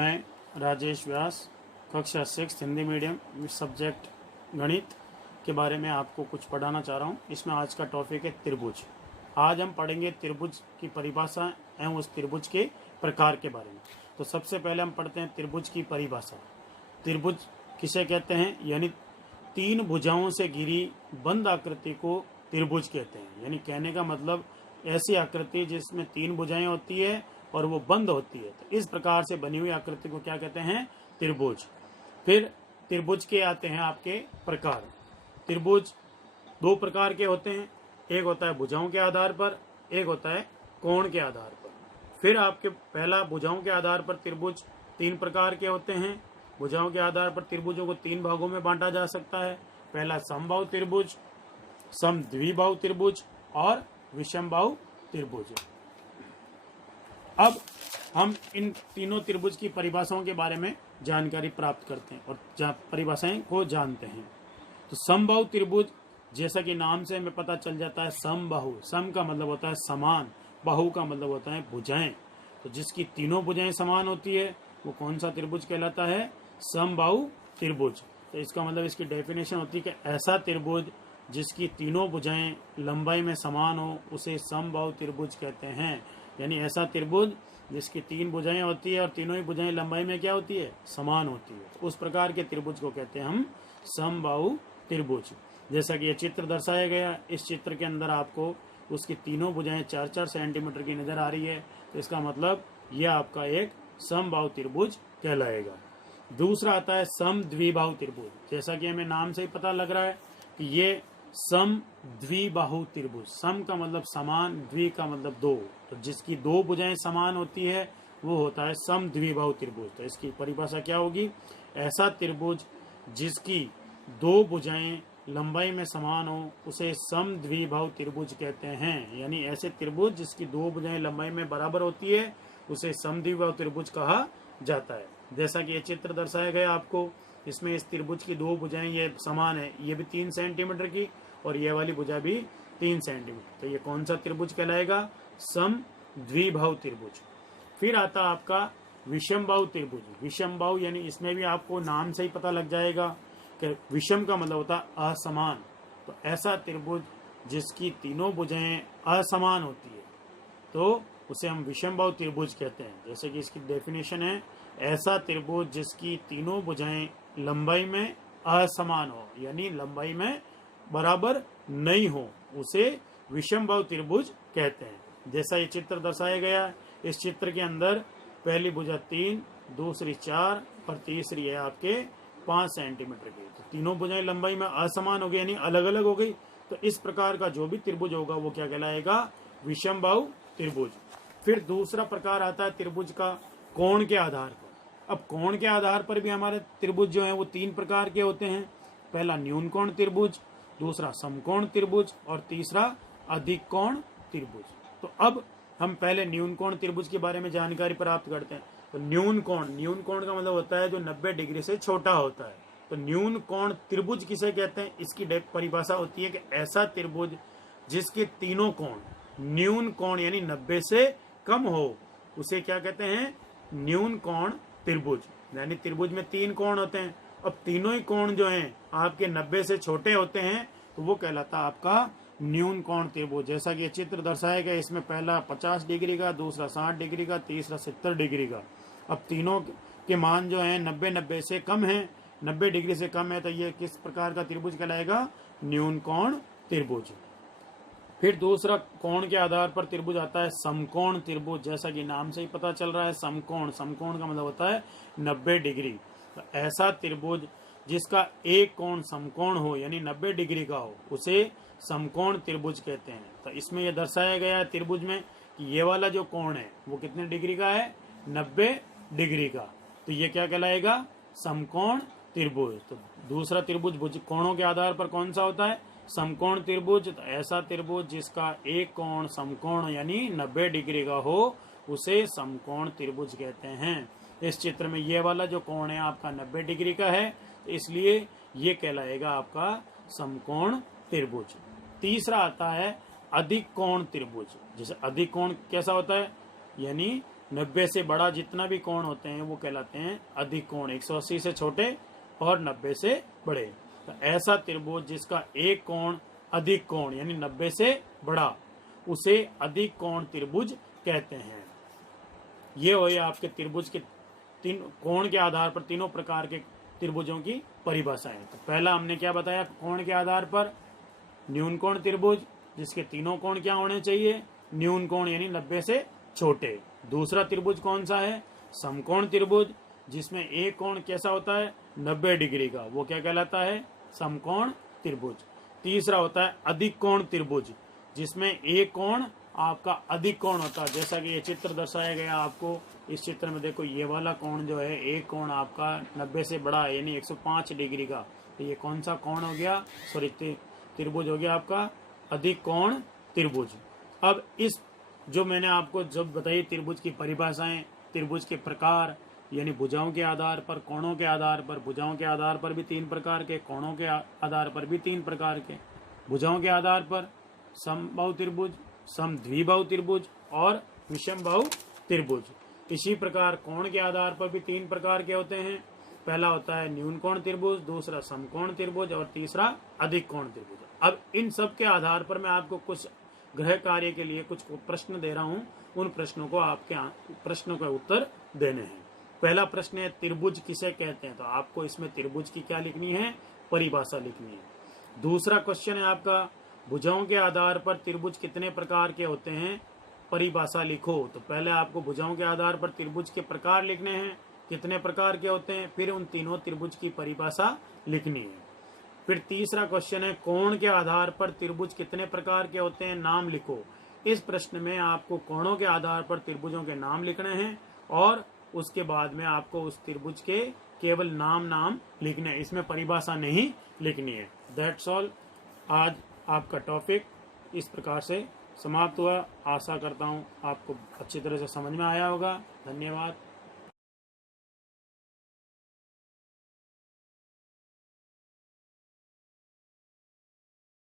मैं राजेश व्यास कक्षा 6 Hindi medium subject गणित के बारे में आपको कुछ पढ़ाना चाह रहा हूँ। इसमें आज का टॉपिक है त्रिभुज। आज हम पढ़ेंगे त्रिभुज की परिभाषा एवं उस त्रिभुज के प्रकार के बारे में। तो सबसे पहले हम पढ़ते हैं त्रिभुज की परिभाषा। त्रिभुज किसे कहते हैं? यानी तीन भुजाओं से घिरी बंद आकृति को त्रिभुज कहते हैं। यानी कहने का मतलब ऐसी आकृति जिसमें तीन भुजाएं होती है और वो बंद होती है, तो इस प्रकार से बनी हुई आकृति को क्या कहते हैं? त्रिभुज। फिर त्रिभुज के आते हैं आपके प्रकार। त्रिभुज दो प्रकार के होते हैं, एक होता है भुजाओं के आधार पर, एक होता है कोण के आधार पर। फिर आपके पहला भुजाओं के आधार पर त्रिभुज तीन प्रकार के होते हैं। भुजाओं के आधार पर त्रिभुजों को तीन भागों में बांटा जा सकता है। पहला समबाहु त्रिभुज, समद्विबाहु त्रिभुज और विषमबाहु त्रिभुज। अब हम इन तीनों त्रिभुज की परिभाषाओं के बारे में जानकारी प्राप्त करते हैं और परिभाषाएं को जानते हैं। तो समबाहु त्रिभुज, जैसा कि नाम से हमें पता चल जाता है, समबाहु, सम का मतलब होता है समान, बाहु का मतलब होता है भुजाएं। तो जिसकी तीनों भुजाएं समान होती है वो कौन सा त्रिभुज कहलाता है? समबाहु त्रिभुज। तो इसका मतलब इसकी डेफिनेशन होती है कि ऐसा त्रिभुज जिसकी तीनों भुजाएं लंबाई में समान हो उसे समबाहु त्रिभुज कहते हैं। यानी ऐसा त्रिभुज जिसकी तीन भुजाएं होती है और तीनों ही भुजाएं लंबाई में क्या होती है? समान होती है। तो उस प्रकार के त्रिभुज को कहते हैं हम समबाहु त्रिभुज। जैसा कि ये चित्र दर्शाया गया, इस चित्र के अंदर आपको उसकी तीनों भुजाएं 4-4 सेंटीमीटर की नजर आ रही है, तो इसका मतलब यह आपका एक समबाहु त्रिभुज कहलाएगा। दूसरा आता है समद्विबाहु त्रिभुज। जैसा कि हमें नाम से ही पता लग रहा है कि ये समद्विबाहु त्रिभुज, सम का मतलब समान, द्वि का मतलब दो, तो जिसकी दो भुजाएं समान होती है वो होता है समद्विबाहु त्रिभुज। तो इसकी परिभाषा क्या होगी? ऐसा त्रिभुज जिसकी दो भुजाएं लंबाई में समान हो उसे समद्विबाहु त्रिभुज कहते हैं। यानी ऐसे त्रिभुज जिसकी दो भुजाएं लंबाई में बराबर होती है उसे समद्विबाहु त्रिभुज कहा जाता है। जैसा कि ये चित्र दर्शाया गया आपको, इसमें इस त्रिभुज की दो भुजाएं ये समान है, ये भी 3 सेंटीमीटर की और ये वाली भुजा भी 3 सेंटीमीटर। तो ये कौन सा त्रिभुज कहलाएगा? समद्विबाहु त्रिभुज। फिर आता आपका विषमबाहु त्रिभुज। विषमबाहु यानी इसमें भी आपको नाम से ही पता लग जाएगा कि विषम का मतलब होता है असमान। तो ऐसा त्रिभुज जिसकी तीनों भुजाएं असमान होती है तो उसे हम विषमबाहु त्रिभुज कहते हैं। जैसे कि इसकी डेफिनेशन है, ऐसा त्रिभुज जिसकी तीनों भुजाएं लंबाई में असमान हो, यानी लंबाई में बराबर नहीं हो, उसे विषमबाहु त्रिभुज कहते हैं। जैसा ये चित्र दर्शाया गया, इस चित्र के अंदर पहली भुजा 3, दूसरी 4 और तीसरी है आपके 5 सेंटीमीटर की। तो तीनों भुजाएं लंबाई में असमान हो गई, यानी अलग अलग हो गई। तो इस प्रकार का जो भी त्रिभुज होगा वो क्या कहलाएगा? विषमबाहु त्रिभुज। फिर दूसरा प्रकार आता है त्रिभुज का कोण के आधार पर। अब कोण के आधार पर भी हमारे त्रिभुज जो है वो 3 प्रकार के होते हैं। पहला न्यून कोण त्रिभुज, दूसरा समकोण त्रिभुज और तीसरा अधिक कोण त्रिभुज। तो अब हम पहले न्यून कोण त्रिभुज के बारे में जानकारी प्राप्त करते हैं। तो न्यून कोण का मतलब होता है जो 90 डिग्री से छोटा होता है। तो न्यून कोण त्रिभुज किसे कहते हैं? इसकी परिभाषा होती है कि ऐसा त्रिभुज जिसके तीनों कोण न्यून कोण यानी 90 से कम हो उसे क्या कहते हैं? न्यून कोण त्रिभुज। यानी त्रिभुज में 3 कोण होते हैं, अब तीनों ही कोण जो हैं आपके 90 से छोटे होते हैं तो वो कहलाता है आपका न्यून कोण त्रिभुज। जैसा कि ये चित्र दर्शाया गया, इसमें पहला 50 डिग्री का, दूसरा 60 डिग्री का, तीसरा 70 डिग्री का। अब तीनों के मान जो है 90 से कम है, 90 डिग्री से कम है, तो ये किस प्रकार का त्रिभुज कहलाएगा? न्यून कोण त्रिभुज। फिर दूसरा कोण के आधार पर त्रिभुज आता है समकोण त्रिभुज। जैसा कि नाम से ही पता चल रहा है, समकोण का मतलब होता है 90 डिग्री। तो ऐसा त्रिभुज जिसका एक कोण समकोण हो यानी 90 डिग्री का हो उसे समकोण त्रिभुज कहते हैं। तो इसमें यह दर्शाया गया है त्रिभुज में कि ये वाला जो कोण है वो कितने डिग्री का है? 90 डिग्री का। तो ये क्या कहलाएगा? समकोण त्रिभुज। तो दूसरा त्रिभुज कोणों के आधार पर कौन सा होता है? समकोण त्रिभुज। तो ऐसा त्रिभुज जिसका एक कोण समकोण यानी 90 डिग्री का हो उसे समकोण त्रिभुज कहते हैं। इस चित्र में ये वाला जो कोण है आपका 90 डिग्री का है, इसलिए ये कहलाएगा आपका समकोण त्रिभुज। तीसरा आता है अधिक कोण त्रिभुज। जैसे अधिक कोण कैसा होता है? यानी 90 से बड़ा जितना भी कोण होते हैं वो कहलाते हैं अधिक कोण, 180 से छोटे और 90 से बड़े। तो ऐसा त्रिभुज जिसका एक कोण अधिक कोण यानी 90 से बड़ा, उसे अधिक कोण त्रिभुज कहते हैं। ये हुए आपके त्रिभुज के तीन कोण के आधार पर तीनों प्रकार के त्रिभुजों की परिभाषाएं। तो पहला हमने क्या बताया, कोण के आधार पर न्यून कोण त्रिभुज जिसके तीनों कोण क्या होने चाहिए, न्यून कोण यानी 90 से छोटे। दूसरा त्रिभुज कौन सा है, समकोण त्रिभुज जिसमें एक कोण कैसा होता है 90 डिग्री का, वो क्या कहलाता है, समकोण त्रिभुज। तीसरा होता है अधिक कोण त्रिभुज जिसमें एक कोण आपका अधिक कोण होता है, जैसा कि ये चित्र दर्शाया गया आपको। इस चित्र में देखो ये वाला कोण जो है, एक कोण आपका 90 से बड़ा है यानी 105 डिग्री का, तो ये कौन सा कोण हो गया, सॉरी त्रिभुज हो गया आपका अधिक कोण त्रिभुज। अब इस जो मैंने आपको जब बताई त्रिभुज की परिभाषाएं, त्रिभुज के प्रकार यानी भुजाओं के आधार पर, कोणों के आधार पर, भुजाओं के आधार पर भी 3 प्रकार के, कोणों के आधार पर भी 3 प्रकार के। भुजाओं के आधार पर समबाहु त्रिभुज, समद्विबाहु त्रिभुज और विषमबाहु त्रिभुज। इसी प्रकार कोण के आधार पर भी 3 प्रकार के होते हैं। पहला होता है न्यून कोण त्रिभुज, दूसरा समकोण त्रिभुज और तीसरा अधिक कोण त्रिभुज। अब इन सब के आधार पर मैं आपको कुछ गृह कार्य के लिए कुछ प्रश्न दे रहा हूं, उन प्रश्नों को आपके प्रश्नों का उत्तर देने हैं। पहला प्रश्न है त्रिभुज किसे कहते हैं, तो आपको इसमें त्रिभुज की क्या लिखनी है, परिभाषा लिखनी है। दूसरा क्वेश्चन है आपका भुजाओं के आधार पर त्रिभुज कितने प्रकार के होते हैं, परिभाषा लिखो। तो पहले आपको भुजाओं के आधार पर त्रिभुज के प्रकार लिखने हैं, कितने प्रकार के होते हैं, फिर उन तीनों त्रिभुज की परिभाषा लिखनी है। फिर तीसरा क्वेश्चन है कोण के आधार पर त्रिभुज कितने प्रकार के होते हैं, नाम लिखो। इस प्रश्न में आपको कोणों के आधार पर त्रिभुजों के नाम लिखने हैं और उसके बाद में आपको उस त्रिभुज के केवल नाम लिखने हैं, इसमें परिभाषा नहीं लिखनी है। That's all. आज आपका टॉपिक इस प्रकार से समाप्त हुआ। आशा करता हूँ आपको अच्छी तरह से समझ में आया होगा। धन्यवाद।